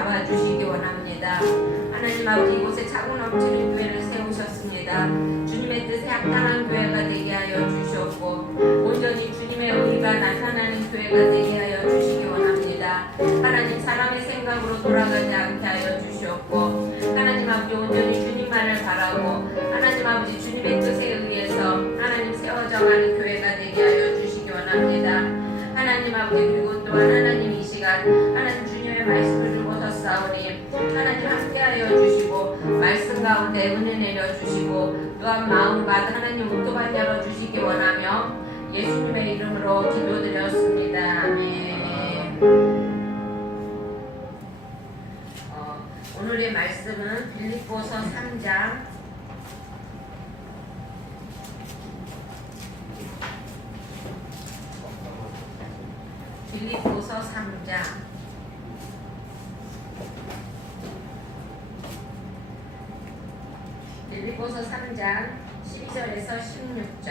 잡아주시기 원합니다. 하나님 아버지, 이곳에 차고 넘치는 교회를 세우셨습니다. 주님의 뜻에 합당한 교회가 되게 하여 주시옵고 온전히 주님의 의가 나타나는 교회가 되게 하여 주시기 원합니다. 하나님, 사람의 생각으로 돌아가지 않게 하여 주시옵고 하나님 아버지, 온전히 주님만을 바라고 하나님 아버지, 주님의 뜻에 의해서 하나님 세워져가는 교회가 되게 하여 주시기 원합니다. 하나님 아버지, 그리고 또한 하나님 이 시간 하나님 주님의 말씀을 주고서 싸우니 하나님 함께하여 주시고 말씀 가운데 은혜 내려주시고 또한 마음과 하나님 문도만 열어주시기 원하며 예수님의 이름으로 기도드렸습니다. 아멘. 오늘의 말씀은 빌립보서 3장 12절에서 16절.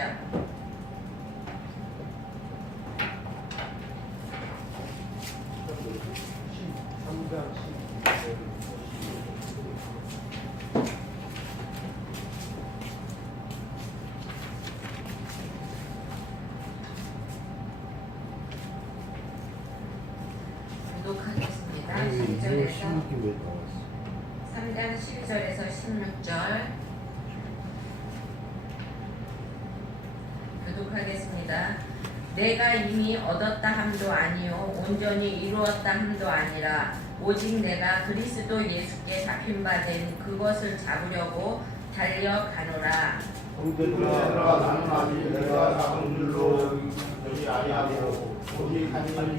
교독하겠습니다. 3장 12절에서 16절 교독하겠습니다. 내가 이미 얻었다 함도 아니요 온전히 이루었다 함도 아니라 오직 내가 그리스도 예수께 잡힌 바 된 그것을 잡으려고 달려가노라. 형제들아, 나는 아직 내가 잡은 줄로 여기 아니하고 오직 하나님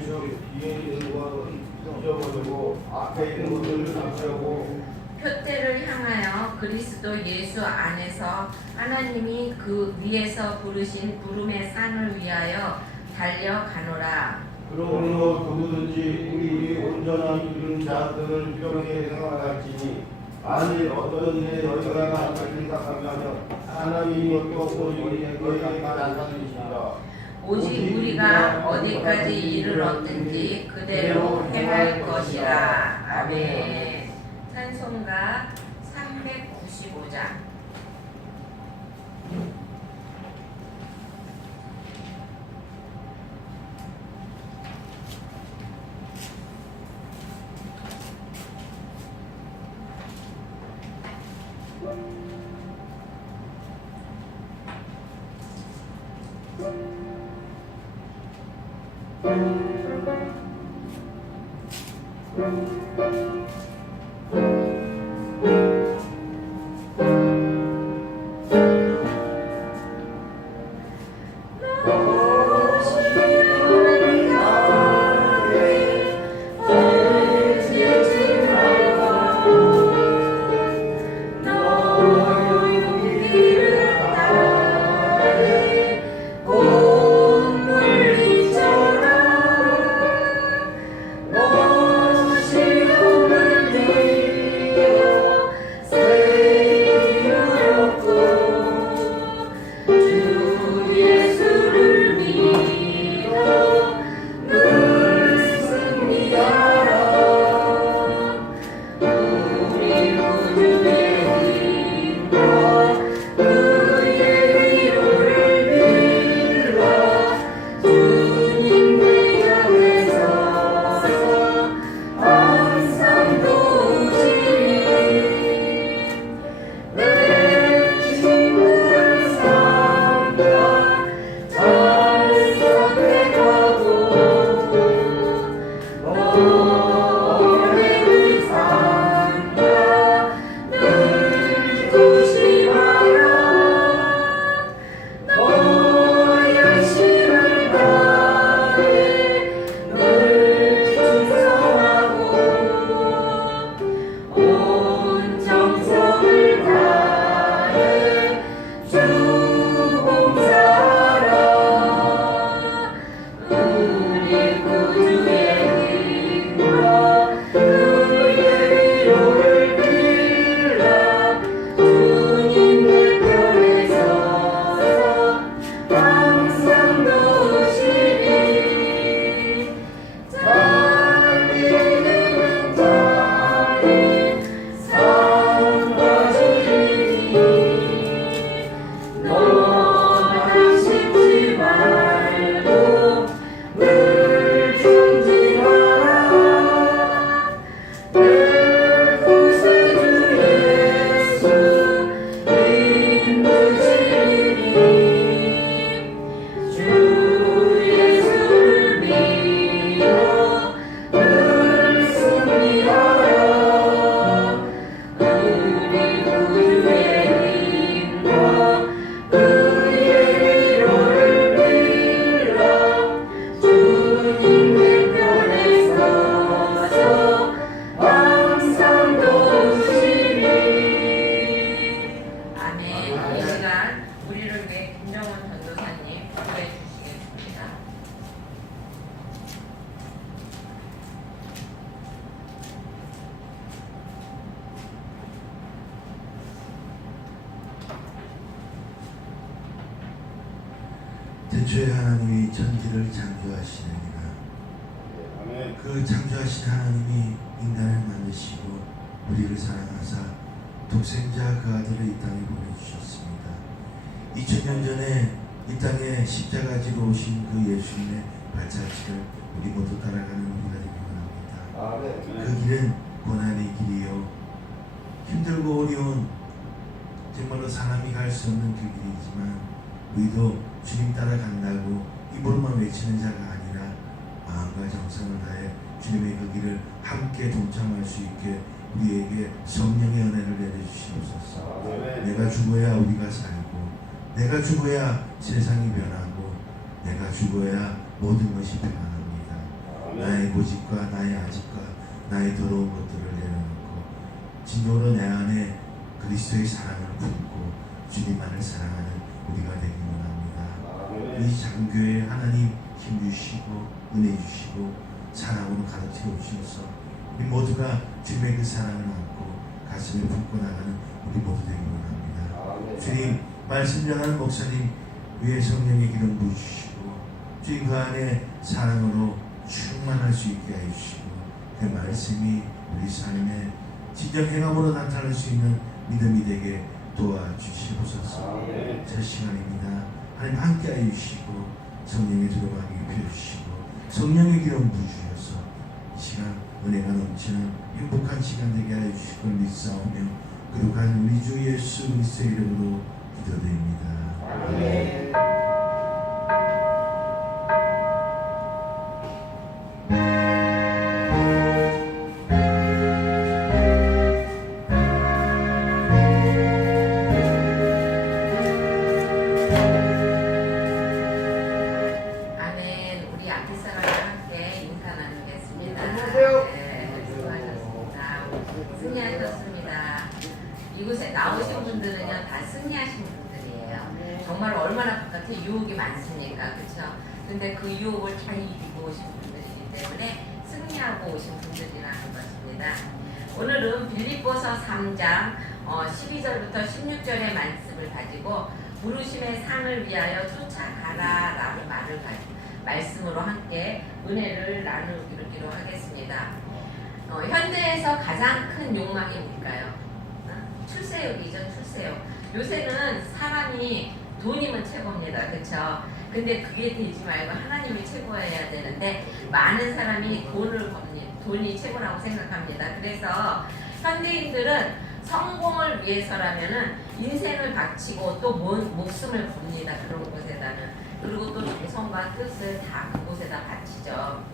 뒤에 있는 것을 잊어버리고 앞에 있는 것을 잡으려고 표대를 향하여 그리스도 예수 안에서 하나님이 그 위에서 부르신 부름의 상을 위하여 달려가노라. 그러므로 누구든지 우리 온전한 이른 자들을 이렇게 생각할지니 만일 어떤 일에 너희가 나를 생각하면 하나님이 또 너희에게 나타내시리라. 오직 우리가 어디까지 일을 얻든지 그대로 행할 것이라. 아멘. 찬송가 395장. 태초에 하나님이 천지를 창조하시느니라. 아멘. 그 창조하신 하나님이 인간을 만드시고 우리를 사랑하사 독생자 그 아들을 이 땅에 보내주셨습니다. 2000년 전에 이 땅에 십자가 지고 오신 그 예수님의 발자취를 우리 모두 따라가는 우리가 되기 원합니다. 아멘. 그 길은 고난의 길이요, 힘들고 어려운 정말로 사람이 갈 수 없는 그 길이지만 우리도 주님 따라간다고 입으로만 외치는 자가 아니라 마음과 정성을 다해 주님의 그 길을 함께 동참할 수 있게 우리에게 성령의 은혜를 내려주시옵소서. 아멘. 내가 죽어야 우리가 살고, 내가 죽어야 세상이 변하고, 내가 죽어야 모든 것이 변합니다. 나의 고집과 나의 아집과 나의 더러운 것들을 내려놓고 진정으로 내 안에 그리스도의 사랑을 품고 주님만을 사랑하는 우리가 되기 원합니다. 이 작은 교회에 하나님 힘 주시고 은혜 주시고 사랑으로 가득 채우시옵소서. 우리 모두가 주님의 그 사랑을 안고 가슴에 품고 나가는 우리 모두 되기 원합니다. 주님 말씀 전하는 목사님 위에 성령의 기름 부으시고 주님 그 안에 사랑으로 충만할 수 있게 해주시고 그 말씀이 우리 삶에 진정 행함으로 나타날 수 있는 믿음이 되게 도와주시옵소서. 제 시간입니다. 하나님 함께하여 주시고 성령의 두루마기 입혀주시고 성령의 기름 부으셔서 이 시간 은혜가 넘치는 행복한 시간 되게 하여 주실 걸 믿사오며 거룩한 우리 주 예수 그리스도의 이름으로 기도드립니다. 아멘. 아멘. 우리 아키사랑과 함께 인사 나누겠습니다. 안녕하세요. 네, 수고하셨습니다. 승리하셨습니다. 이곳에 나오신 분들은요 다 승리하신 분들이에요. 정말 얼마나 바깥에 유혹이 많습니까, 그렇죠? 근데 그 유혹을 잘 이기고 오신 분들이기 때문에 승리하고 오신 분들이라는 것입니다. 오늘은 빌립보서 3장 12절부터 16절의 말씀을 가지고 부르심의 상을 위하여 쫓아가라라는 말씀으로 함께 은혜를 나누기로 하겠습니다. 현대에서 가장 큰 욕망이 뭘까요? 출세욕이죠, 출세욕. 요새는 사람이 돈이면 최고입니다, 그렇죠? 근데 그게 되지 말고 하나님이 최고여야 되는데 많은 사람이 돈이 최고라고 생각합니다. 그래서 현대인들은 성공을 위해서라면은 인생을 바치고 또 목숨을 겁니다. 그런 곳에다는. 그리고 또 정성과 뜻을 다 그곳에다 바치죠.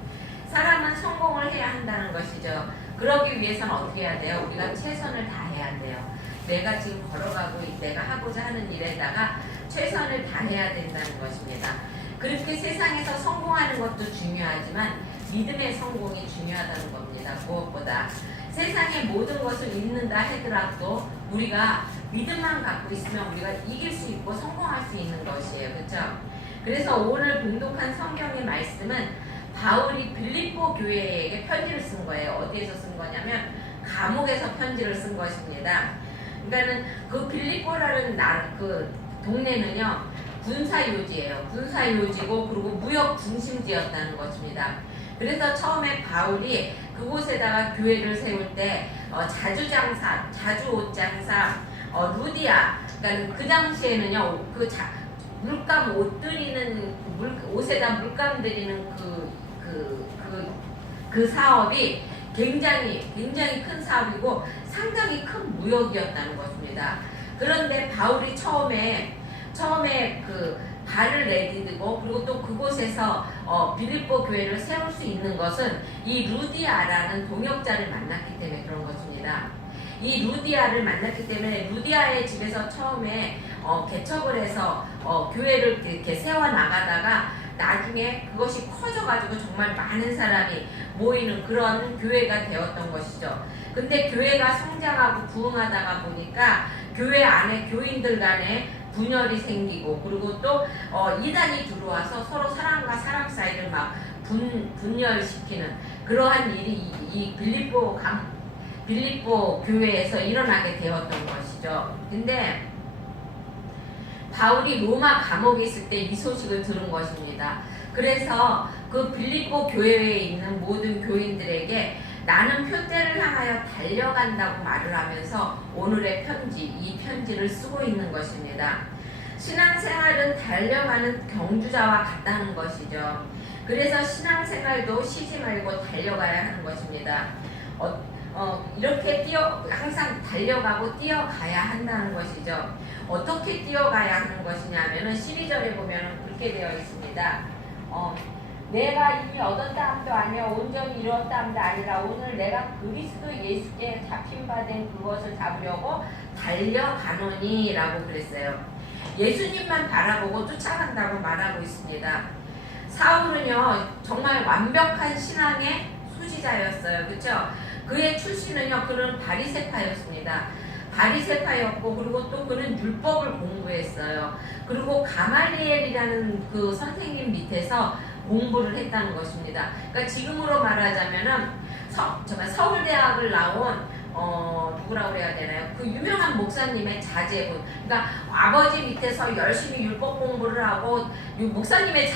사람은 성공을 해야 한다는 것이죠. 그러기 위해서는 어떻게 해야 돼요? 우리가 최선을 다해야 돼요. 내가 지금 걸어가고 내가 하고자 하는 일에다가 최선을 다해야 된다는 것입니다. 그렇게 세상에서 성공하는 것도 중요하지만 믿음의 성공이 중요하다는 겁니다. 무엇보다 세상의 모든 것을 잃는다 하더라도 우리가 믿음만 갖고 있으면 우리가 이길 수 있고 성공할 수 있는 것이에요. 그렇죠? 그래서 오늘 봉독한 성경의 말씀은 바울이 빌립보 교회에게 편지를 쓴 거예요. 어디에서 쓴 거냐면 감옥에서 편지를 쓴 것입니다. 그러니까는 그 빌립보라는 그 동네는요 군사요지예요. 군사요지고 그리고 무역 중심지였다는 것입니다. 그래서 처음에 바울이 그곳에다가 교회를 세울 때 자주옷장사 루디아, 그러니까 그 당시에는요 물감 옷 들이는 옷에다 물감 들이는 그 사업이 굉장히 큰 사업이고 상당히 큰 무역이었다는 것입니다. 그런데 바울이 처음에 그 발을 내디디고 그리고 또 그곳에서 빌립보 교회를 세울 수 있는 것은 이 루디아라는 동역자를 만났기 때문에 그런 것입니다. 이 루디아를 만났기 때문에 루디아의 집에서 처음에 개척을 해서 교회를 이렇게 세워나가다가 나중에 그것이 커져가지고 정말 많은 사람이 모이는 그런 교회가 되었던 것이죠. 근데 교회가 성장하고 부흥하다가 보니까 교회 안에 교인들 간에 분열이 생기고 그리고 또 이단이 들어와서 서로 사람과 사람 사이를 막 분열시키는 그러한 일이 이 빌립보 교회에서 일어나게 되었던 것이죠. 근데 바울이 로마 감옥에 있을 때 이 소식을 들은 것입니다. 그래서 그 빌립보 교회에 있는 모든 교인들에게 나는 표대를 향하여 달려간다고 말을 하면서 오늘의 편지, 이 편지를 쓰고 있는 것입니다. 신앙생활은 달려가는 경주자와 같다는 것이죠. 그래서 신앙생활도 쉬지 말고 달려가야 하는 것입니다. 이렇게 항상 달려가고 뛰어가야 한다는 것이죠. 어떻게 뛰어가야 하는 것이냐면은 12절에 보면은 그렇게 되어 있습니다. 내가 이미 얻었다 함도 아니요 온전히 이루었다 함도 아니라 오늘 내가 그리스도 예수께 잡힌 바 된 그것을 잡으려고 달려가노니 라고 그랬어요. 예수님만 바라보고 쫓아간다고 말하고 있습니다. 사울은요 정말 완벽한 신앙의 수지자였어요. 그렇죠? 그의 출신은요 그는 바리새파였습니다. 바리새파였고 그리고 또 그는 율법을 공부했어요. 그리고 가말리엘이라는 그 선생님 밑에서 공부를 했다는 것입니다. 그러니까 지금으로 말하자면은 서울대학을 나온 누구라고 해야 되나요? 그 유명한 목사님의 자제분. 그러니까 아버지 밑에서 열심히 율법 공부를 하고 목사님의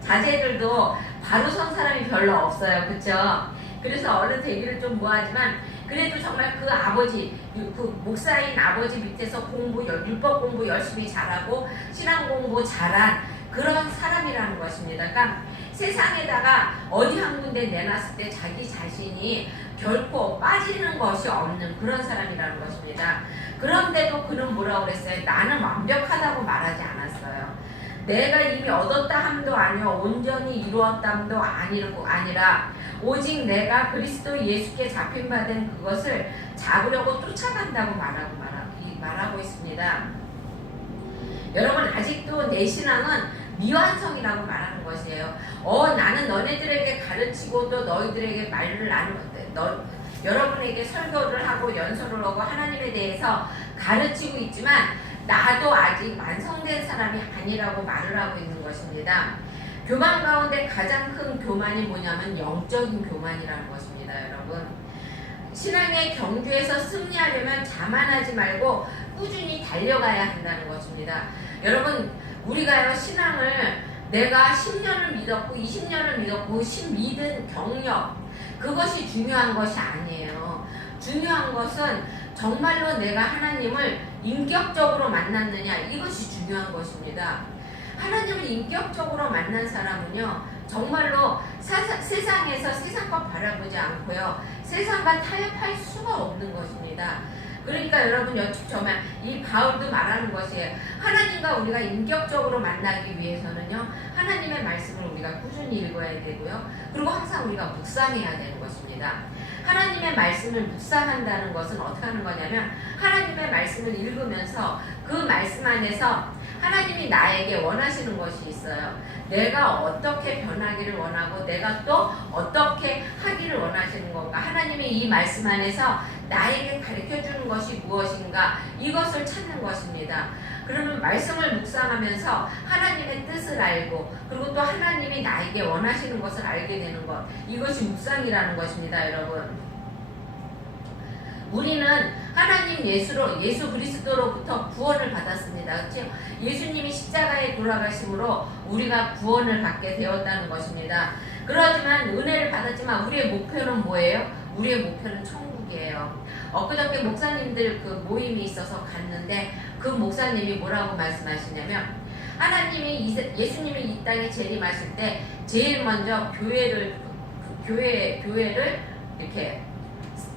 자제들도 바로 선 사람이 별로 없어요. 그렇죠? 그래서 어른 되기를 좀 뭐하지만 그래도 정말 그 아버지, 그 목사인 아버지 밑에서 율법 공부 열심히 잘하고 신앙 공부 잘한 그런 사람이라는 것입니다. 그러니까 세상에다가 어디 한 군데 내놨을 때 자기 자신이 결코 빠지는 것이 없는 그런 사람이라는 것입니다. 그런데도 그는 뭐라고 그랬어요? 나는 완벽하다고 말하지 않았어요. 내가 이미 얻었다 함도 아니요 온전히 이루었다 함도 아니라 오직 내가 그리스도 예수께 잡힌 바 된 그것을 잡으려고 쫓아간다고 말하고 있습니다. 여러분 아직도 내 신앙은 미완성이라고 말하는 것이에요. 나는 너네들에게 가르치고 또 너희들에게 말을 여러분에게 설교를 하고 연설을 하고 하나님에 대해서 가르치고 있지만 나도 아직 완성된 사람이 아니라고 말을 하고 있는 것입니다. 교만 가운데 가장 큰 교만이 뭐냐면 영적인 교만이라는 것입니다. 여러분 신앙의 경주에서 승리하려면 자만하지 말고 꾸준히 달려가야 한다는 것입니다. 여러분 우리가요 신앙을 내가 10년을 믿었고 20년을 믿었고 믿은 경력 그것이 중요한 것이 아니에요. 중요한 것은 정말로 내가 하나님을 인격적으로 만났느냐 이것이 중요한 것입니다. 하나님을 인격적으로 만난 사람은요 정말로 세상에서 세상과 바라보지 않고요 세상과 타협할 수가 없는 것입니다. 그러니까 여러분 정말 이 바울도 말하는 것이에요. 하나님과 우리가 인격적으로 만나기 위해서는요 하나님의 말씀을 우리가 꾸준히 읽어야 되고요 그리고 항상 우리가 묵상해야 되는 것입니다. 하나님의 말씀을 묵상한다는 것은 어떻게 하는 거냐면 하나님의 말씀을 읽으면서 그 말씀 안에서 하나님이 나에게 원하시는 것이 있어요. 내가 어떻게 변하기를 원하고 내가 또 어떻게 하기를 원하시는 건가. 하나님이 이 말씀 안에서 나에게 가르쳐주는 것이 무엇인가 이것을 찾는 것입니다. 그러면 말씀을 묵상하면서 하나님의 뜻을 알고 그리고 또 하나님이 나에게 원하시는 것을 알게 되는 것 이것이 묵상이라는 것입니다. 여러분 우리는 하나님 예수 그리스도로부터 구원을 받았습니다. 그렇죠? 예수님이 십자가에 돌아가심으로 우리가 구원을 받게 되었다는 것입니다. 그렇지만 은혜를 받았지만 우리의 목표는 뭐예요? 우리의 목표는 천국이에요. 엊그저께 목사님들 그 모임이 있어서 갔는데 그 목사님이 뭐라고 말씀하시냐면 하나님이 예수님이 이 땅에 재림하실 때 제일 먼저 교회를 이렇게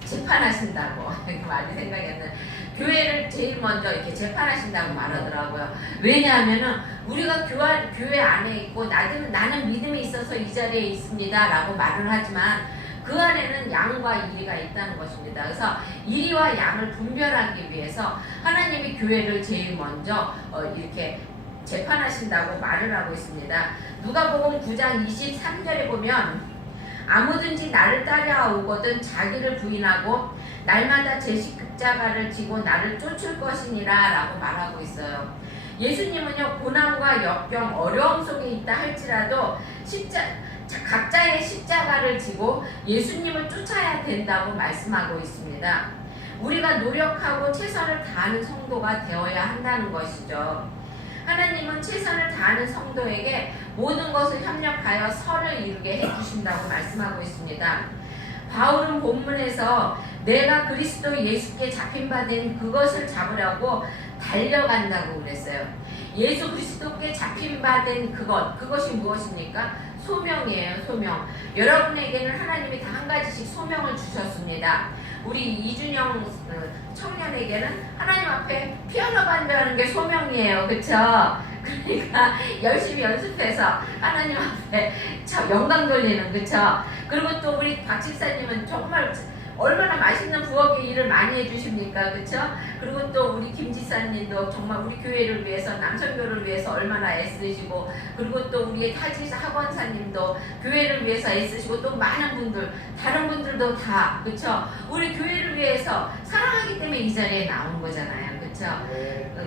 재판하신다고 많이 생각이 안 나요. 교회를 제일 먼저 이렇게 재판하신다고 말하더라고요. 왜냐하면은 우리가 교회 안에 있고 나는 믿음이 있어서 이 자리에 있습니다 라고 말을 하지만 그 안에는 양과 이리가 있다는 것입니다. 그래서 이리와 양을 분별하기 위해서 하나님이 교회를 제일 먼저 이렇게 재판하신다고 말을 하고 있습니다. 누가복음 9장 23절에 보면 아무든지 나를 따라오거든 자기를 부인하고 날마다 제 십자가를 지고 나를 쫓을 것이니라 라고 말하고 있어요. 예수님은요 고난과 역경 어려움 속에 있다 할지라도 각자의 십자가를 지고 예수님을 쫓아야 된다고 말씀하고 있습니다. 우리가 노력하고 최선을 다하는 성도가 되어야 한다는 것이죠. 하나님은 최선을 다하는 성도에게 모든 것을 협력하여 선을 이루게 해주신다고 말씀하고 있습니다. 바울은 본문에서 내가 그리스도 예수께 잡힌 바 된 그것을 잡으려고 달려간다고 그랬어요. 예수 그리스도께 잡힌 바 된 그것이 무엇입니까? 소명이에요. 소명. 여러분에게는 하나님이 다 한 가지씩 소명을 주셨습니다. 우리 이준영 청년에게는 하나님 앞에 피아노 반주하는 게 소명이에요. 그쵸? 그러니까 열심히 연습해서 하나님 앞에 영광 돌리는, 그쵸? 그리고 또 우리 박 집사님은 정말 얼마나 맛있는 부엌의 일을 많이 해주십니까? 그쵸? 그리고 또 우리 김 지사님도 정말 우리 교회를 위해서, 남선교를 위해서 얼마나 애쓰시고, 그리고 또 우리 타지사 학원사님도 교회를 위해서 애쓰시고, 또 많은 분들, 다른 분들도 다, 그쵸? 우리 교회를 위해서 사랑하기 때문에 이 자리에 나온 거잖아요. 그쵸?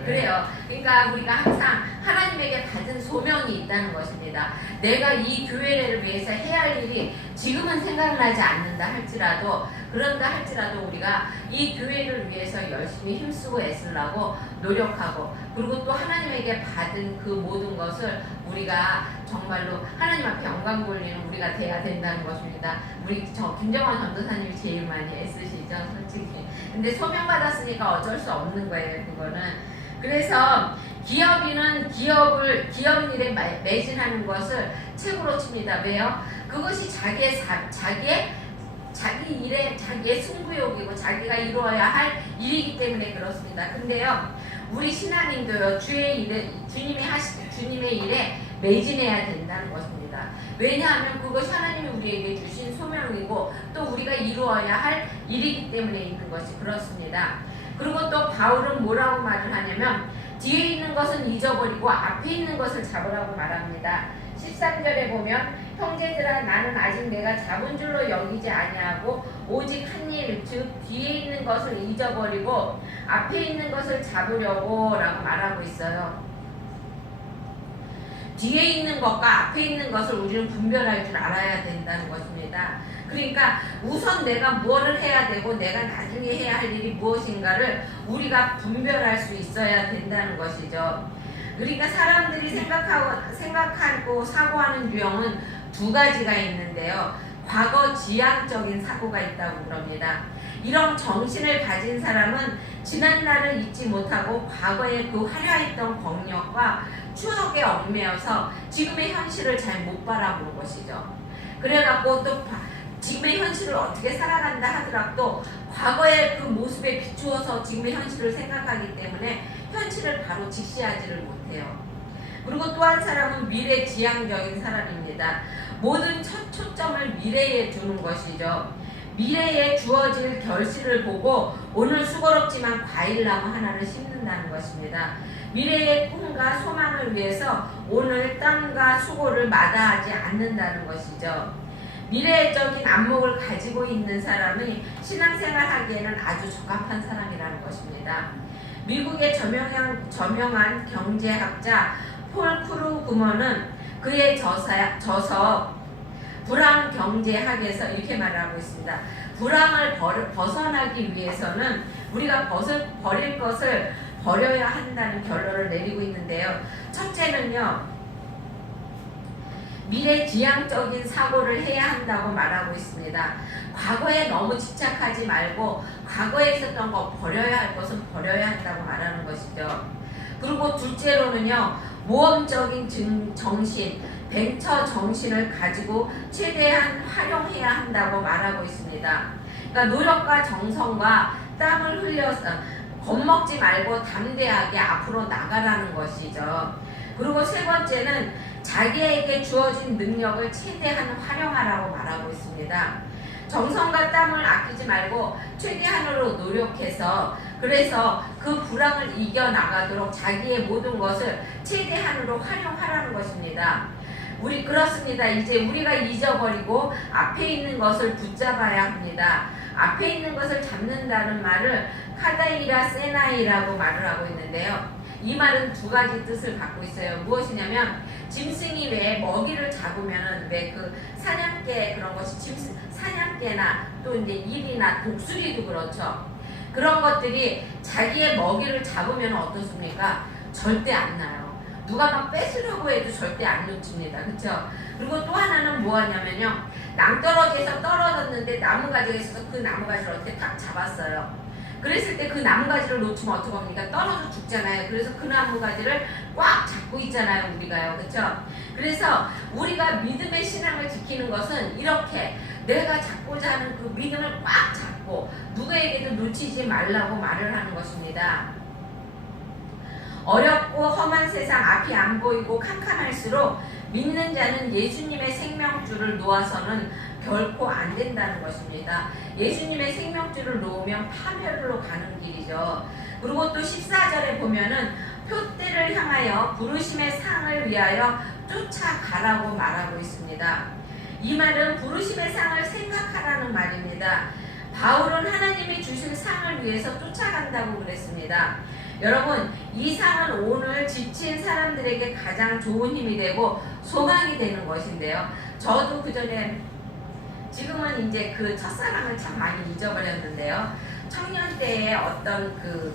그래요. 그러니까 우리가 항상 하나님에게 받은 소명이 있다는 것입니다. 내가 이 교회를 위해서 해야 할 일이 지금은 생각나지 않는다 할지라도, 그런다 할지라도 우리가 이 교회를 위해서 열심히 힘쓰고 애쓰려고 노력하고, 그리고 또 하나님에게 받은 그 모든 것을 우리가 정말로 하나님 앞에 영광 돌리는 우리가 돼야 된다는 것입니다. 우리 김정환 전도사님이 제일 많이 애쓰시죠, 솔직히. 근데 소명받았으니까 어쩔 수 없는 거예요, 그거는. 그래서 기업인은 기업 일에 매진하는 것을 책으로 칩니다. 왜요? 그것이 자기의 승부욕이고 자기가 이루어야 할 일이기 때문에 그렇습니다. 근데요, 우리 신앙인도요, 주님의 일에 매진해야 된다는 것입니다. 왜냐하면 그것이 하나님이 우리에게 주신 소명이고 또 우리가 이루어야 할 일이기 때문에 있는 것이 그렇습니다. 그리고 또 바울은 뭐라고 말을 하냐면 뒤에 있는 것은 잊어버리고 앞에 있는 것을 잡으라고 말합니다. 13절에 보면 형제들아 나는 아직 내가 잡은 줄로 여기지 아니하고 오직 한 일 즉 뒤에 있는 것을 잊어버리고 앞에 있는 것을 잡으려고 라고 말하고 있어요. 뒤에 있는 것과 앞에 있는 것을 우리는 분별할 줄 알아야 된다는 것입니다. 그러니까 우선 내가 무엇을 해야 되고 내가 나중에 해야 할 일이 무엇인가를 우리가 분별할 수 있어야 된다는 것이죠. 그러니까 사람들이 생각하고 사고하는 유형은 두 가지가 있는데요. 과거 지향적인 사고가 있다고 그럽니다. 이런 정신을 가진 사람은 지난날을 잊지 못하고 과거의 그 화려했던 경력과 추억에 얽매여서 지금의 현실을 잘 못 바라보는 것이죠. 그래갖고 또 지금의 현실을 어떻게 살아간다 하더라도 과거의 그 모습에 비추어서 지금의 현실을 생각하기 때문에 현실을 바로 직시하지를 못해요. 그리고 또 한 사람은 미래지향적인 사람입니다. 모든 초점을 미래에 두는 것이죠. 미래에 주어질 결실을 보고 오늘 수고롭지만 과일나무 하나를 심는다는 것입니다. 미래의 꿈과 소망을 위해서 오늘 땀과 수고를 마다하지 않는다는 것이죠. 미래적인 안목을 가지고 있는 사람이 신앙생활 하기에는 아주 적합한 사람이라는 것입니다. 미국의 저명한 경제학자 폴 크루그먼은 그의 저서 불황 경제학에서 이렇게 말하고 있습니다. 불황을 벗어나기 위해서는 우리가 버릴 것을 버려야 한다는 결론을 내리고 있는데요. 첫째는요, 미래지향적인 사고를 해야 한다고 말하고 있습니다. 과거에 너무 집착하지 말고 과거에 있었던 거 버려야 할 것은 버려야 한다고 말하는 것이죠. 그리고 둘째로는요, 모험적인 정신, 벤처 정신을 가지고 최대한 활용해야 한다고 말하고 있습니다. 그러니까 노력과 정성과 땀을 흘려서 겁먹지 말고 담대하게 앞으로 나가라는 것이죠. 그리고 세 번째는 자기에게 주어진 능력을 최대한 활용하라고 말하고 있습니다. 정성과 땀을 아끼지 말고 최대한으로 노력해서 그래서 그 불황을 이겨나가도록 자기의 모든 것을 최대한으로 활용하라는 것입니다. 그렇습니다. 이제 우리가 잊어버리고 앞에 있는 것을 붙잡아야 합니다. 앞에 있는 것을 잡는다는 말을 카다이라 세나이라고 말을 하고 있는데요. 이 말은 두 가지 뜻을 갖고 있어요. 무엇이냐면 짐승이 왜 먹이를 잡으면은 왜 그 사냥개 그런 것이 사냥개나 또 이제 일이나 독수리도 그렇죠. 그런 것들이 자기의 먹이를 잡으면 어떻습니까? 절대 안 나요. 누가 막 뺏으려고 해도 절대 안 놓칩니다. 그쵸? 그리고 또 하나는 뭐 하냐면요. 낭떠러지에서 떨어졌는데 나무가지가 있어서 그 나무가지를 어떻게 딱 잡았어요. 그랬을 때 그 나무가지를 놓치면 어떡합니까? 떨어져 죽잖아요. 그래서 그 나무가지를 꽉 잡고 있잖아요. 우리가요. 그쵸? 그래서 우리가 믿음의 신앙을 지키는 것은 이렇게 내가 잡고자 하는 그 믿음을 꽉 잡고 누구에게도 놓치지 말라고 말을 하는 것입니다. 어렵고 험한 세상 앞이 안 보이고 캄캄할수록 믿는 자는 예수님의 생명줄을 놓아서는 결코 안 된다는 것입니다. 예수님의 생명줄을 놓으면 파멸로 가는 길이죠. 그리고 또 14절에 보면은 표대를 향하여 부르심의 상을 위하여 쫓아가라고 말하고 있습니다. 이 말은 부르심의 상을 생각하라는 말입니다. 바울은 하나님이 주실 상을 위해서 쫓아간다고 그랬습니다. 여러분, 이 상은 오늘 지친 사람들에게 가장 좋은 힘이 되고 소망이 되는 것인데요. 저도 그 전에 지금은 이제 그 첫사랑을 참 많이 잊어버렸는데요. 청년 때에 어떤 그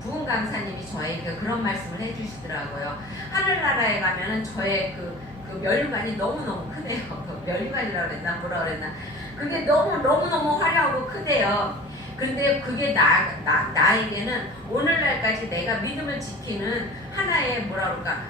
부흥 강사님이 저에게 그런 말씀을 해주시더라고요. 하늘나라에 가면은 저의 그 면류관이 너무너무 크대요. 면류관이라고 그랬나 뭐라 그랬나. 그게 너무너무 화려하고 크대요. 근데 그게 나에게는 오늘날까지 내가 믿음을 지키는 하나의 뭐라 그럴까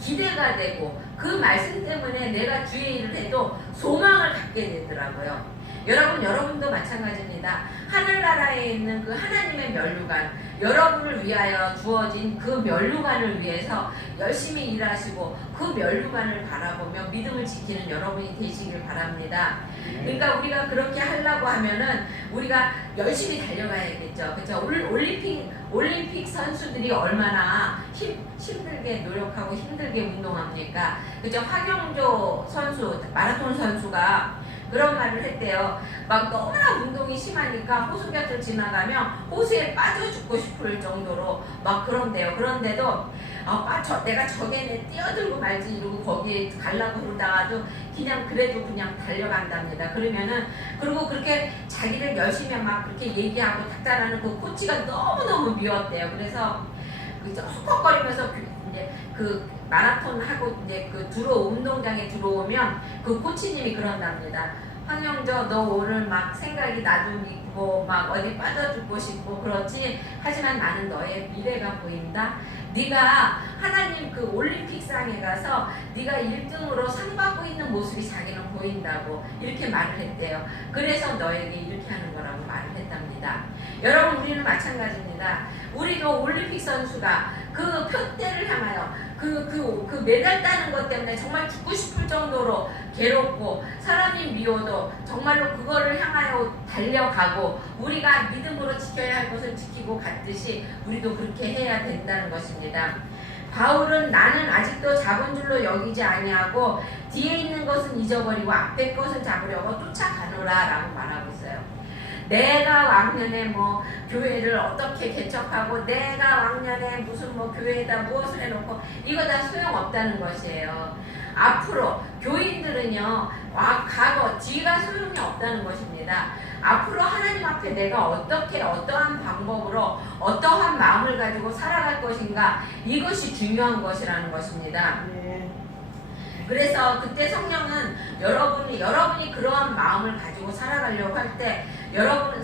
기대가 되고 그 말씀 때문에 내가 주의 일을 해도 소망을 갖게 되더라고요. 여러분도 마찬가지입니다. 하늘나라에 있는 그 하나님의 면류관, 여러분을 위하여 주어진 그 면류관을 위해서 열심히 일하시고 그 면류관을 바라보며 믿음을 지키는 여러분이 되시길 바랍니다. 그러니까 우리가 그렇게 하려고 하면은 우리가 열심히 달려가야겠죠. 그렇죠? 올림픽 선수들이 얼마나 힘들게 노력하고 힘들게 운동합니까? 그렇죠? 황영조 선수, 마라톤 선수가 그런 말을 했대요. 막 너무나 운동이 심하니까 호수 곁을 지나가면 호수에 빠져 죽고 싶을 정도로 막 그런데요. 그런데도 내가 저게 뛰어들고 말지 이러고 거기에 가려고 그러다가도 그래도 그냥 달려간답니다. 그러면은 그리고 그렇게 자기를 열심히 막 그렇게 얘기하고 닥달하는 그 코치가 너무너무 미웠대요. 그래서 헉헉거리면서 이제 그 마라톤 하고 이제 운동장에 들어오면 그 코치님이 그런답니다. 황영조, 너 오늘 막 생각이 나도 있고 막 어디 빠져 죽고 싶고 그렇지. 하지만 나는 너의 미래가 보인다. 네가 하나님 그 올림픽상에 가서 네가 1등으로 상 받고 있는 모습이 자기는 보인다고 이렇게 말을 했대요. 그래서 너에게 이렇게 하는 거라고 말을 했답니다. 여러분, 우리는 마찬가지입니다. 우리도 올림픽 선수가 그 표대를 향하여 그 메달 따는 것 때문에 정말 죽고 싶을 정도로 괴롭고 사람이 미워도 정말로 그거를 향하여 달려가고 우리가 믿음으로 지켜야 할 것을 지키고 갔듯이 우리도 그렇게 해야 된다는 것입니다. 바울은 나는 아직도 잡은 줄로 여기지 아니하고 뒤에 있는 것은 잊어버리고 앞에 것을 잡으려고 쫓아가노라 라고 말하고 있어요. 내가 왕년에 교회를 어떻게 개척하고 내가 왕년에 무슨 교회에다 무엇을 해놓고 이거 다 소용없다는 것이에요. 앞으로 교인들은요, 과거 뒤가 소용이 없다는 것입니다. 앞으로 하나님 앞에 내가 어떠한 방법으로 어떠한 마음을 가지고 살아갈 것인가, 이것이 중요한 것이라는 것입니다. 그래서 그때 성령은 여러분이 그러한 마음을 가지고 살아가려고 할 때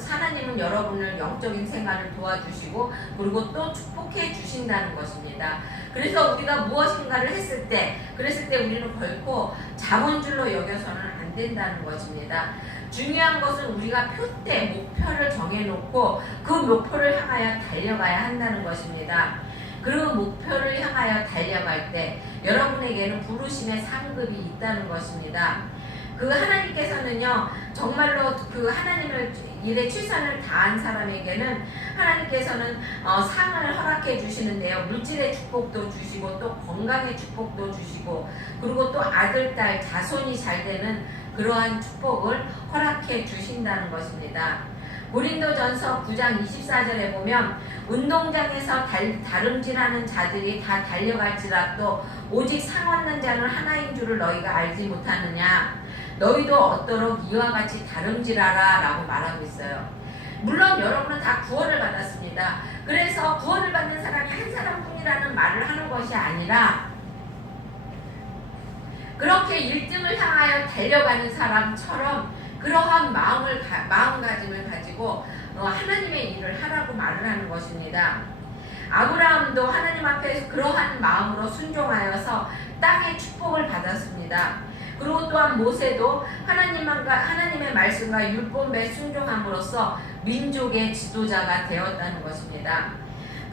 하나님은 여러분을 영적인 생활을 도와주시고 그리고 또 축복해 주신다는 것입니다. 그래서 우리가 무엇인가를 그랬을 때 우리는 결코 잡은 줄로 여겨서는 안 된다는 것입니다. 중요한 것은 우리가 목표를 정해놓고 그 목표를 향하여 달려가야 한다는 것입니다. 그 목표를 향하여 달려갈 때 여러분에게는 부르심의 상급이 있다는 것입니다. 그 하나님께서는요, 정말로 그 하나님을 일에 최선을 다한 사람에게는 하나님께서는 상을 허락해 주시는데요. 물질의 축복도 주시고 또 건강의 축복도 주시고 그리고 또 아들, 딸, 자손이 잘 되는 그러한 축복을 허락해 주신다는 것입니다. 고린도전서 9장 24절에 보면 운동장에서 다름질하는 자들이 다 달려갈지라도 오직 상 얻는 자는 하나인 줄을 너희가 알지 못하느냐. 너희도 얻도록 이와 같이 다름질하라 라고 말하고 있어요. 물론 여러분은 다 구원을 받았습니다. 그래서 구원을 받는 사람이 한 사람뿐이라는 말을 하는 것이 아니라 그렇게 1등을 향하여 달려가는 사람처럼 그러한 마음가짐을 가지고 하나님의 일을 하라고 말을 하는 것입니다. 아브라함도 하나님 앞에서 그러한 마음으로 순종하여서 땅의 축복을 받았습니다. 그리고 또한 모세도 하나님의 말씀과 율법에 순종함으로써 민족의 지도자가 되었다는 것입니다.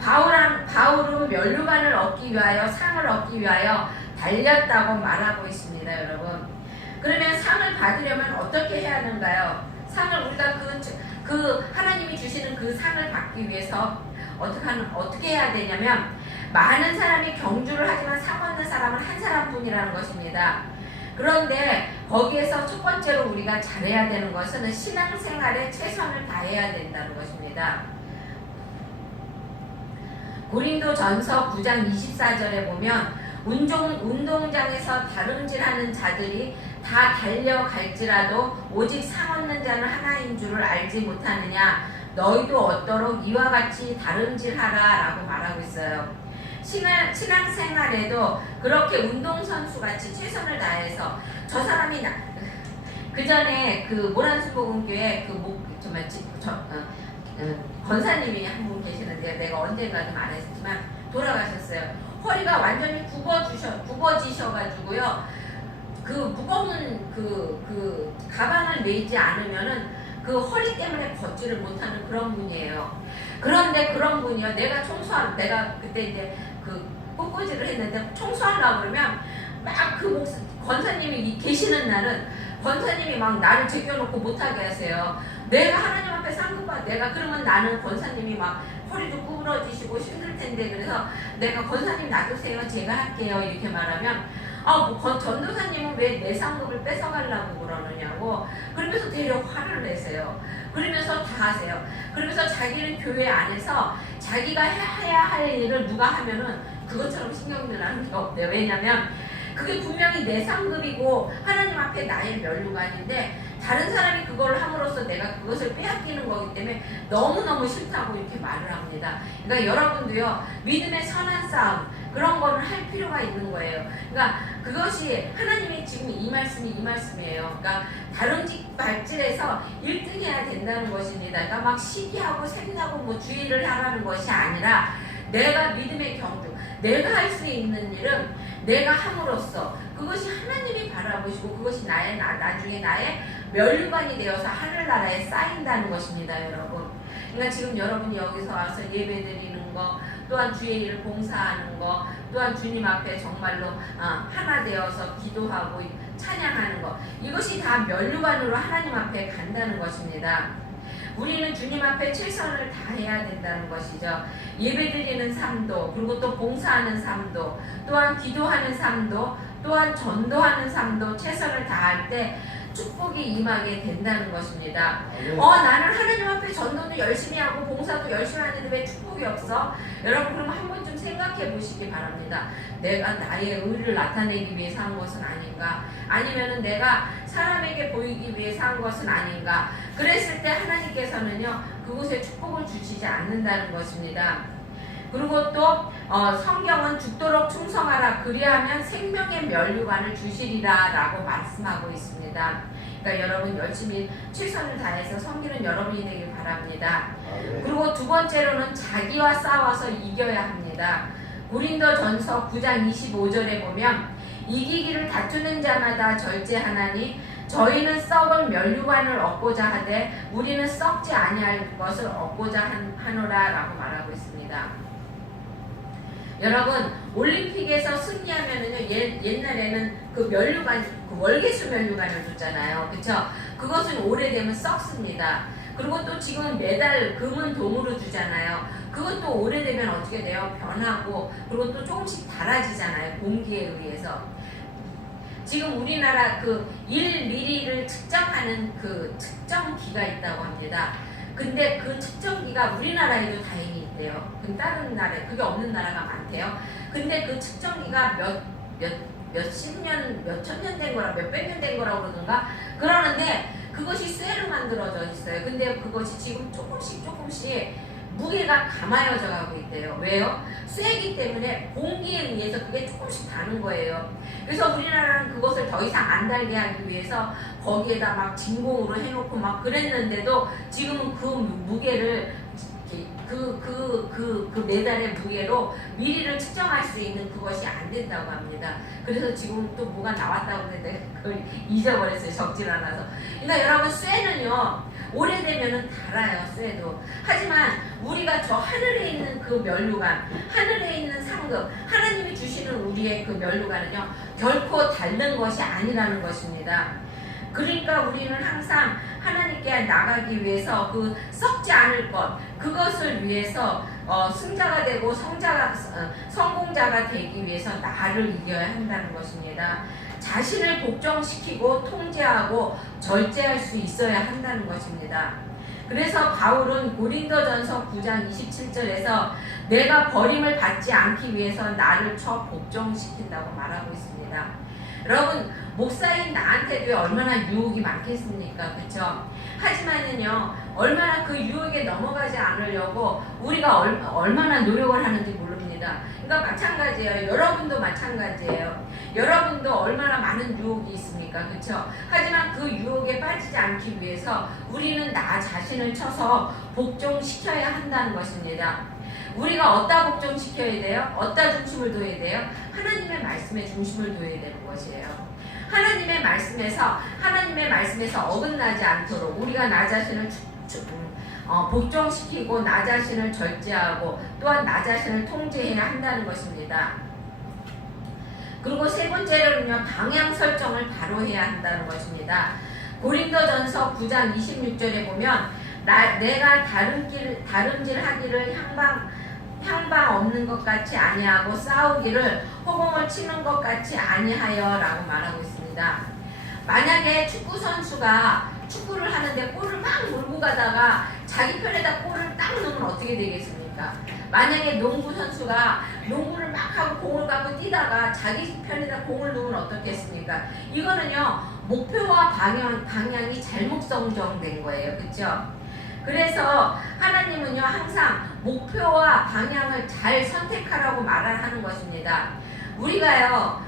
바울은 면류관을 얻기 위하여 상을 얻기 위하여 달렸다고 말하고 있습니다. 여러분, 그러면 상을 받으려면 어떻게 해야 하는가요? 상을 우리가 그 하나님이 주시는 그 상을 받기 위해서 어떻게 해야 되냐면 많은 사람이 경주를 하지만 상 얻는 사람은 한 사람뿐이라는 것입니다. 그런데 거기에서 첫 번째로 우리가 잘해야 되는 것은 신앙생활에 최선을 다해야 된다는 것입니다. 고린도전서 9장 24절에 보면 운동장에서 다름질하는 자들이 다 달려갈지라도 오직 상 얻는 자는 하나인 줄을 알지 못하느냐, 너희도 얻도록 이와 같이 다름질하라 라고 말하고 있어요. 신앙생활에도 그렇게 운동선수같이 최선을 다해서 저 사람이 그 전에 그 모란수복음교회 권사님이 한 분 계시는데 내가 언젠가도 말했지만 돌아가셨어요. 허리가 완전히 굽어지셔가지고요. 그 무거운 그 가방을 메지 않으면은 그 허리 때문에 걷지를 못하는 그런 분이에요. 그런데 그런 분이요. 내가 그때 이제 그 꽃꽂이를 했는데 청소하려고 그러면 막 그 권사님이 계시는 날은 권사님이 막 나를 제껴놓고 못하게 하세요. 내가 하나님 앞에 상급받 그러면 나는 권사님이 막 허리도 구부러지시고 힘들 텐데, 그래서 내가 권사님 놔두세요, 제가 할게요 이렇게 말하면 전도사님은 왜 내 상급을 뺏어가려고 그러느냐고 그러면서 되려 화를 내세요. 그러면서 다 하세요. 그러면서 자기는 교회 안에서 자기가 해야 할 일을 누가 하면은 그것처럼 신경을 나는 게 없대요. 왜냐면 그게 분명히 내 상급이고 하나님 앞에 나의 면류관인데 다른 사람이 그걸 함으로써 내가 그것을 빼앗기는 거기 때문에 너무너무 싫다고 이렇게 말을 합니다. 그러니까 여러분도요, 믿음의 선한 싸움 그런 거는 할 필요가 있는 거예요. 그러니까 그것이 하나님의 지금 이 말씀이에요. 그러니까 다름질에서 1등 해야 된다는 것입니다. 그러니까 막 시기하고 샘나고 뭐 주의를 하라는 것이 아니라 내가 믿음의 경주, 내가 할 수 있는 일은 내가 함으로써 그것이 하나님이 바라보시고 그것이 나중에 나의 면류관이 되어서 하늘나라에 쌓인다는 것입니다, 여러분. 그러니까 지금 여러분이 여기서 와서 예배드리는 거, 또한 주의 일을 봉사하는 거, 또한 주님 앞에 정말로 하나 되어서 기도하고 찬양하는 거, 이것이 다 면류관으로 하나님 앞에 간다는 것입니다. 우리는 주님 앞에 최선을 다해야 된다는 것이죠. 예배드리는 삶도, 그리고 또 봉사하는 삶도, 또한 기도하는 삶도, 또한 전도하는 삶도 최선을 다할 때 축복이 임하게 된다는 것입니다. 나는 하나님 앞에 전도도 열심히 하고 봉사도 열심히 하는데 왜 축복이 없어? 여러분, 그럼 한 번쯤 생각해 보시기 바랍니다. 내가 나의 의를 나타내기 위해서 한 것은 아닌가? 아니면은 내가 사람에게 보이기 위해서 한 것은 아닌가? 그랬을 때 하나님께서는요, 그곳에 축복을 주시지 않는다는 것입니다. 그리고 또 성경은 죽도록 충성하라, 그리하면 생명의 면류관을 주시리라 라고 말씀하고 있습니다. 그러니까 여러분 열심히 최선을 다해서 섬기는 여러분이 되길 바랍니다. 그리고 두 번째로는 자기와 싸워서 이겨야 합니다. 고린도전서 9장 25절에 보면 이기기를 다투는 자마다 절제하나니 저희는 썩은 면류관을 얻고자 하되 우리는 썩지 아니할 것을 얻고자 하노라 라고 말하고 있습니다. 여러분, 올림픽에서 승리하면은요, 옛날에는 그 면류관, 그 월계수 면류관을 줬잖아요. 그쵸? 그것은 오래되면 썩습니다. 그리고 또 지금 메달, 금은 동으로 주잖아요. 그것도 오래되면 어떻게 돼요? 변하고, 그리고 또 조금씩 달아지잖아요. 공기에 의해서. 지금 우리나라 그 1mm를 측정하는 그 측정기가 있다고 합니다. 근데 그 측정기가 우리나라에도 다행히 있대요. 다른 나라에 그게 없는 나라가 많대요. 근데 그 측정기가 몇십 년, 몇천 년 된 거라, 몇백 년 된 거라고 그러던가. 그러는데 그것이 쇠로 만들어져 있어요. 근데 그것이 지금 조금씩 무게가 감아여져 가고 있대요. 왜요? 쇠이기 때문에 공기에 의해서 그게 조금씩 다는 거예요. 그래서 우리나라는 그것을 더 이상 안 달게 하기 위해서 거기에다 막 진공으로 해놓고 막 그랬는데도 지금은 그 무게를 그 메달의 무게로 미리를 측정할 수 있는 그것이 안 된다고 합니다. 그래서 지금 또 뭐가 나왔다고 했는데 그걸 잊어버렸어요. 적질 않아서. 그러니까 여러분 쇠는요 오래되면은 달아요. 쇠도. 하지만 우리가 저 하늘에 있는 그 면류관, 하늘에 있는 상급, 하나님이 주시는 우리의 그 면류관은요 결코 닳는 것이 아니라는 것입니다. 그러니까 우리는 항상 하나님께 나가기 위해서 그 썩지 않을 것, 그것을 위해서 승자가 되고 성공자가 되기 위해서 나를 이겨야 한다는 것입니다. 자신을 복종시키고 통제하고 절제할 수 있어야 한다는 것입니다. 그래서 바울은 고린도전서 9장 27절에서 내가 버림을 받지 않기 위해서 나를 복종시킨다고 말하고 있습니다. 여러분 목사인 나한테도 얼마나 유혹이 많겠습니까? 그렇죠? 하지만은요 얼마나 그 유혹에 넘어가지 않으려고 우리가 얼마나 노력을 하는지 모릅니다. 그러니까 마찬가지예요. 여러분도 마찬가지예요. 여러분도 얼마나 많은 유혹이 있습니까? 그렇죠? 하지만 그 유혹에 빠지지 않기 위해서 우리는 나 자신을 쳐서 복종시켜야 한다는 것입니다. 우리가 어디다 복종시켜야 돼요? 어디다 중심을 둬야 돼요? 하나님의 말씀에 중심을 둬야 되는 것이에요. 하나님의 말씀에서 어긋나지 않도록 우리가 나 자신을 복종시키고 나 자신을 절제하고 또한 나 자신을 통제해야 한다는 것입니다. 그리고 세 번째로는요 방향 설정을 바로 해야 한다는 것입니다. 고린도전서 9장 26절에 보면 내가 다름질하기를 향방 없는 것 같이 아니하고 싸우기를 호공을 치는 것 같이 아니하여 라고 말하고 있습니다. 만약에 축구 선수가 축구를 하는데 볼을 막 몰고 가다가 자기 편에다 볼을 딱 넣으면 어떻게 되겠습니까? 만약에 농구 선수가 농구를 막 하고 공을 갖고 뛰다가 자기 편에다 공을 넣으면 어떻겠습니까? 이거는요 목표와 방향이 잘못 선정된 거예요. 그렇죠? 그래서 하나님은요 항상 목표와 방향을 잘 선택하라고 말하는 것입니다. 우리가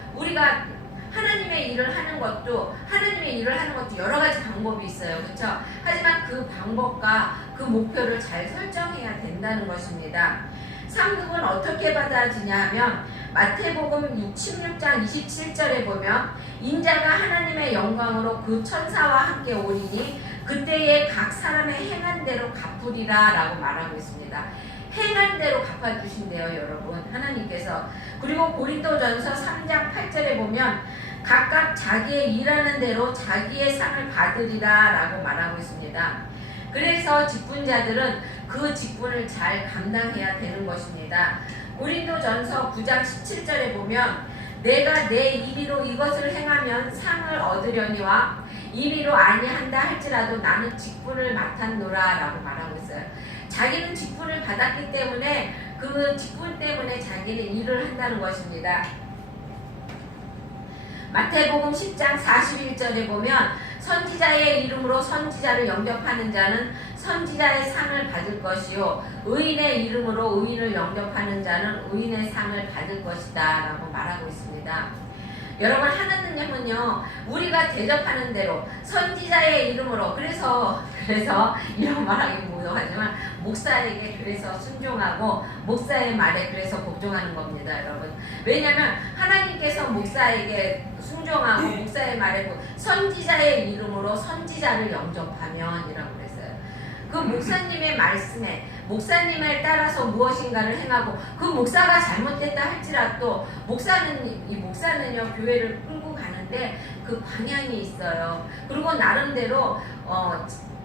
하나님의 일을 하는 것도 여러 가지 방법이 있어요. 그렇죠? 하지만 그 방법과 그 목표를 잘 설정해야 된다는 것입니다. 상급은 어떻게 받아지냐 하면 마태복음 16장 27절에 보면 인자가 하나님의 영광으로 그 천사와 함께 오리니 그때에 각 사람의 행한 대로 갚으리라 라고 말하고 있습니다. 행한 대로 갚아주신대요 여러분 하나님께서. 그리고 고린도전서 3장 8절에 보면 각각 자기의 일하는 대로 자기의 상을 받으리라 라고 말하고 있습니다. 그래서 직분자들은 그 직분을 잘 감당해야 되는 것입니다. 고린도전서 9장 17절에 보면 내가 내 임의로 이것을 행하면 상을 얻으려니와 임의로 아니한다 할지라도 나는 직분을 맡았노라 라고 말하고 있어요. 자기는 직분을 받았기 때문에 그 직분 때문에 자기는 일을 한다는 것입니다. 마태복음 10장 41절에 보면 선지자의 이름으로 선지자를 영접하는 자는 선지자의 상을 받을 것이요 의인의 이름으로 의인을 영접하는 자는 의인의 상을 받을 것이다 라고 말하고 있습니다. 여러분 하나님은요 우리가 대접하는 대로 선지자의 이름으로 그래서 이런 말하기 모독하지만 목사에게 그래서 순종하고 목사의 말에 그래서 복종하는 겁니다 여러분. 왜냐하면 하나님께서 목사에게 순종하고 목사의 말에 선지자의 이름으로 선지자를 영접하면 이라고 그랬어요. 그 목사님의 말씀에 목사님을 따라서 무엇인가를 행하고 그 목사가 잘못됐다 할지라도 목사는요 교회를 끌고 가는데 그 방향이 있어요. 그리고 나름대로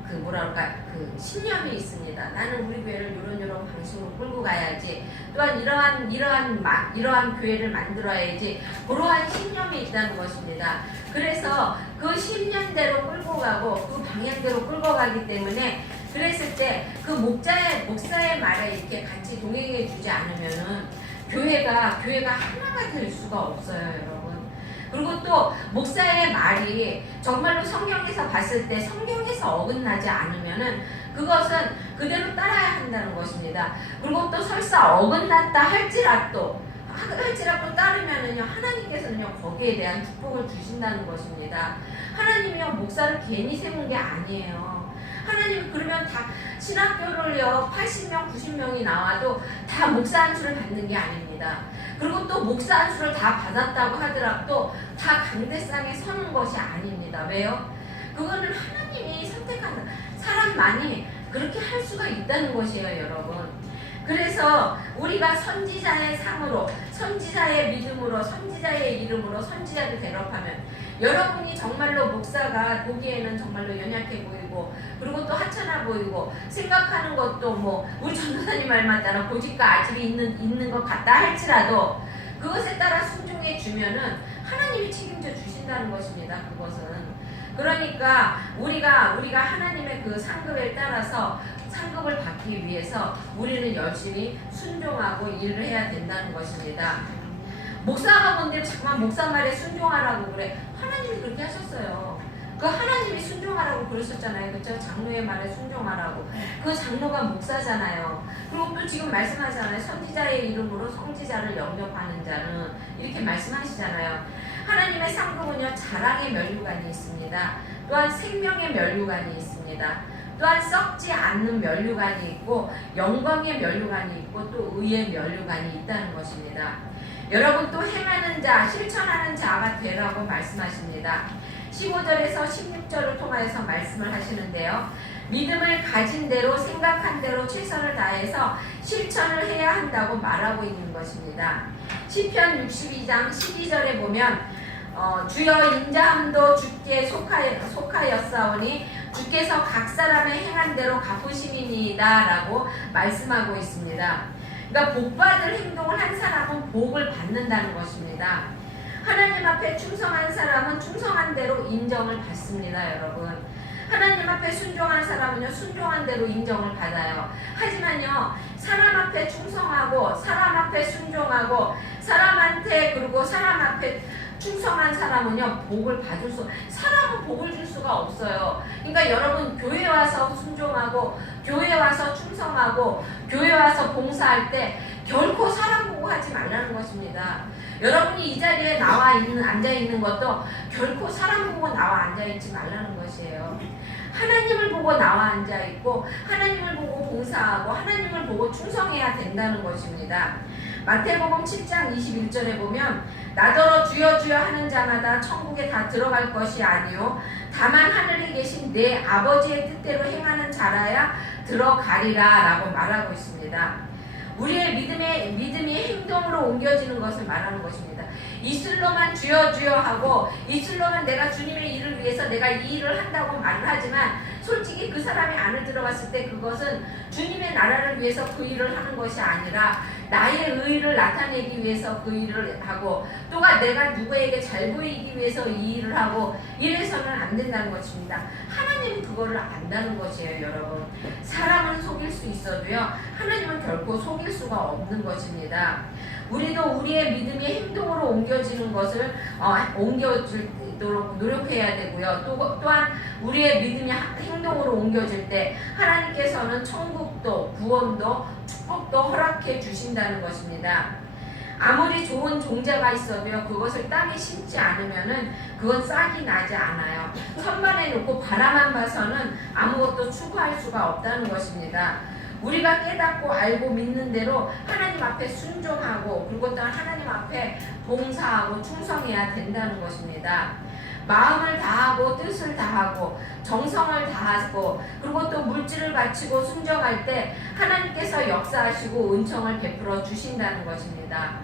그 신념이 있습니다. 나는 우리 교회를 이런 방식으로 끌고 가야지. 또한 이러한 교회를 만들어야지. 그러한 신념이 있다는 것입니다. 그래서 그 신념대로 끌고 가고 그 방향대로 끌고 가기 때문에 그랬을 때 그 목사의 말에 이렇게 같이 동행해 주지 않으면은 교회가 하나가 될 수가 없어요, 여러분. 그리고 또 목사의 말이 정말로 성경에서 봤을 때 성경에서 어긋나지 않으면은 그것은 그대로 따라야 한다는 것입니다. 그리고 또 설사 어긋났다 할지라도 따르면은요, 하나님께서는요, 거기에 대한 축복을 주신다는 것입니다. 하나님이요, 목사를 괜히 세운 게 아니에요. 하나님, 그러면 다 신학교를요, 80명, 90명이 나와도 다 목사 안수를 받는 게 아닙니다. 그리고 또 목사 안수를 다 받았다고 하더라도 다 강대상에 서는 것이 아닙니다. 왜요? 그거는 하나님이 선택한 사람만이 그렇게 할 수가 있다는 것이에요, 여러분. 그래서 우리가 선지자의 상으로, 선지자의 믿음으로, 선지자의 이름으로 선지자를 대접하면 여러분이 정말로 목사가 보기에는 정말로 연약해 보이고, 그리고 또 하찮아 보이고, 생각하는 것도 뭐 우리 전도사님 말 맞잖아, 고집과 아집이 있는 것 같다 할지라도 그것에 따라 순종해 주면은 하나님이 책임져 주신다는 것입니다. 그것은. 그러니까 우리가 하나님의 그 상급에 따라서 상급을 받기 위해서 우리는 열심히 순종하고 일을 해야 된다는 것입니다. 목사가 뭔데 잠깐 목사 말에 순종하라고 그래. 하나님이 그렇게 하셨어요. 그 하나님이 순종하라고 그러셨잖아요. 그렇죠? 장로의 말에 순종하라고. 그 장로가 목사잖아요. 그리고 또 지금 말씀하잖아요. 선지자의 이름으로 성지자를 영접하는 자는 이렇게 말씀하시잖아요. 하나님의 상급은요, 자랑의 면류관이 있습니다. 또한 생명의 면류관이 있습니다. 또한 썩지 않는 면류관이 있고 영광의 면류관이 있고 또 의의 면류관이 있다는 것입니다. 여러분, 또 행하는 자, 실천하는 자가 되라고 말씀하십니다. 15절에서 16절을 통하여서 말씀을 하시는데요. 믿음을 가진 대로 생각한 대로 최선을 다해서 실천을 해야 한다고 말하고 있는 것입니다. 시편 62장 12절에 보면 주여 인자함도 주께 속하였사오니 주께서 각 사람의 행한 대로 갚으심이니이다 라고 말씀하고 있습니다. 그러니까 복받을 행동을 한 사람은 복을 받는다는 것입니다. 하나님 앞에 충성한 사람은 충성한 대로 인정을 받습니다, 여러분. 하나님 앞에 순종한 사람은요, 순종한 대로 인정을 받아요. 하지만요, 사람 앞에 충성하고 사람 앞에 순종하고 사람한테 그리고 사람 앞에 충성한 사람은요, 복을 받을 사람은 복을 줄 수가 없어요. 그러니까 여러분, 교회 와서 순종하고 교회 와서 충성하고 교회 와서 봉사할 때 결코 사람 보고 하지 말라는 것입니다. 여러분이 이 자리에 앉아 있는 것도 결코 사람 보고 나와 앉아 있지 말라는 것이에요. 하나님을 보고 나와 앉아 있고 하나님을 보고 봉사하고 하나님을 보고 충성해야 된다는 것입니다. 마태복음 7장 21절에 보면 나더러 주여 주여 하는 자마다 천국에 다 들어갈 것이 아니요 다만 하늘에 계신 내 아버지의 뜻대로 행하는 자라야 들어가리라 라고 말하고 있습니다. 우리의 믿음이 행동으로 옮겨지는 것을 말하는 것입니다. 입술로만 주여 주여 하고 입술로만 내가 주님의 일을 위해서 내가 이 일을 한다고 말을 하지만 솔직히 그 사람이 안을 들어갔을 때 그것은 주님의 나라를 위해서 그 일을 하는 것이 아니라 나의 의의를 나타내기 위해서 그 일을 하고 또가 내가 누구에게 잘 보이기 위해서 이 일을 하고 이래서는 안 된다는 것입니다. 하나님은 그거를 안다는 것이에요, 여러분. 사람은 속일 수 있어도요, 하나님은 결코 속일 수가 없는 것입니다. 우리도 우리의 믿음이 행동으로 옮겨지는 것을 옮겨지도록 노력해야 되고요. 또한 우리의 믿음이 행동으로 옮겨질 때 하나님께서는 천국도 구원도 축복도 허락해 주신다는 것입니다. 아무리 좋은 종자가 있어도요, 그것을 땅에 심지 않으면은 그건 싹이 나지 않아요. 선반에 놓고 바라만 봐서는 아무것도 추구할 수가 없다는 것입니다. 우리가 깨닫고 알고 믿는 대로 하나님 앞에 순종하고 그리고 또 하나님 앞에 봉사하고 충성해야 된다는 것입니다. 마음을 다하고 뜻을 다하고 정성을 다하고 그리고 또 물질을 바치고 순종할 때 하나님께서 역사하시고 은총을 베풀어 주신다는 것입니다.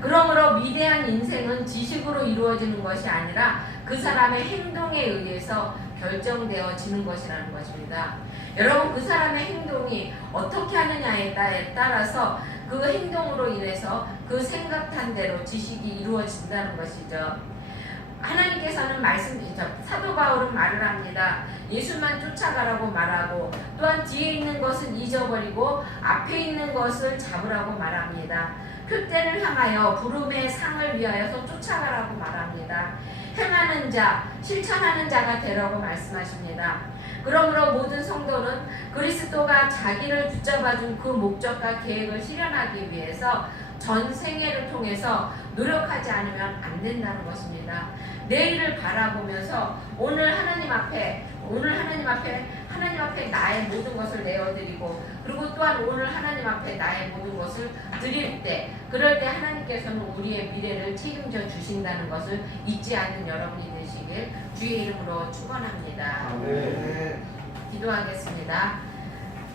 그러므로 위대한 인생은 지식으로 이루어지는 것이 아니라 그 사람의 행동에 의해서 결정되어지는 것이라는 것입니다. 여러분, 그 사람의 행동이 어떻게 하느냐에 따라서 그 행동으로 인해서 그 생각한 대로 지식이 이루어진다는 것이죠. 하나님께서는 사도 바울은 말을 합니다. 예수만 쫓아가라고 말하고 또한 뒤에 있는 것은 잊어버리고 앞에 있는 것을 잡으라고 말합니다. 표대를 향하여 부름의 상을 위하여서 쫓아가라고 말합니다. 행하는 자, 실천하는 자가 되라고 말씀하십니다. 그러므로 모든 성도는 그리스도가 자기를 붙잡아준 그 목적과 계획을 실현하기 위해서 전 생애를 통해서 노력하지 않으면 안 된다는 것입니다. 내일을 바라보면서 오늘 하나님 앞에 나의 모든 것을 내어드리고, 그리고 또한 오늘 하나님 앞에 나의 모든 것을 드릴 때, 그럴 때 하나님께서는 우리의 미래를 책임져 주신다는 것을 잊지 않는 여러분이 되시길 주의 이름으로 축원합니다. 기도하겠습니다.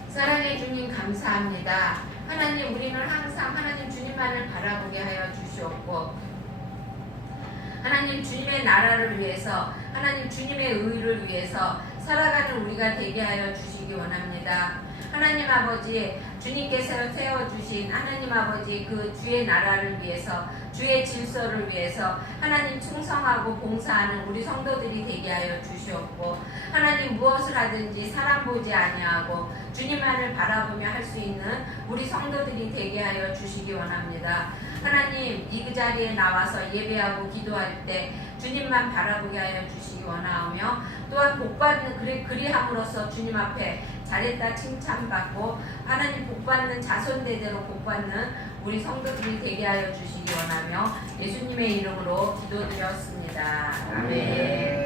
사랑의 주님 감사합니다. 하나님, 우리는 항상 하나님 주님만을 바라보게 하여 주시옵고, 하나님 주님의 나라를 위해서, 하나님 주님의 의를 위해서 살아가는 우리가 되게 하여 주시기 원합니다. 하나님 아버지, 주님께서 세워주신 하나님 아버지 그 주의 나라를 위해서, 주의 질서를 위해서 하나님 충성하고 봉사하는 우리 성도들이 되게 하여 주시옵고, 하나님 무엇을 하든지 사람 보지 아니하고 주님만을 바라보며 할 수 있는 우리 성도들이 되게 하여 주시기 원합니다. 하나님, 이 자리에 나와서 예배하고 기도할 때 주님만 바라보게 하여 주시기 원하오며, 또한 복받는 그리함으로써 주님 앞에 잘했다 칭찬받고 하나님 복받는 자손대대로 복받는 우리 성도들이 되게 하여 주시기 원하며 예수님의 이름으로 기도드렸습니다. 아멘.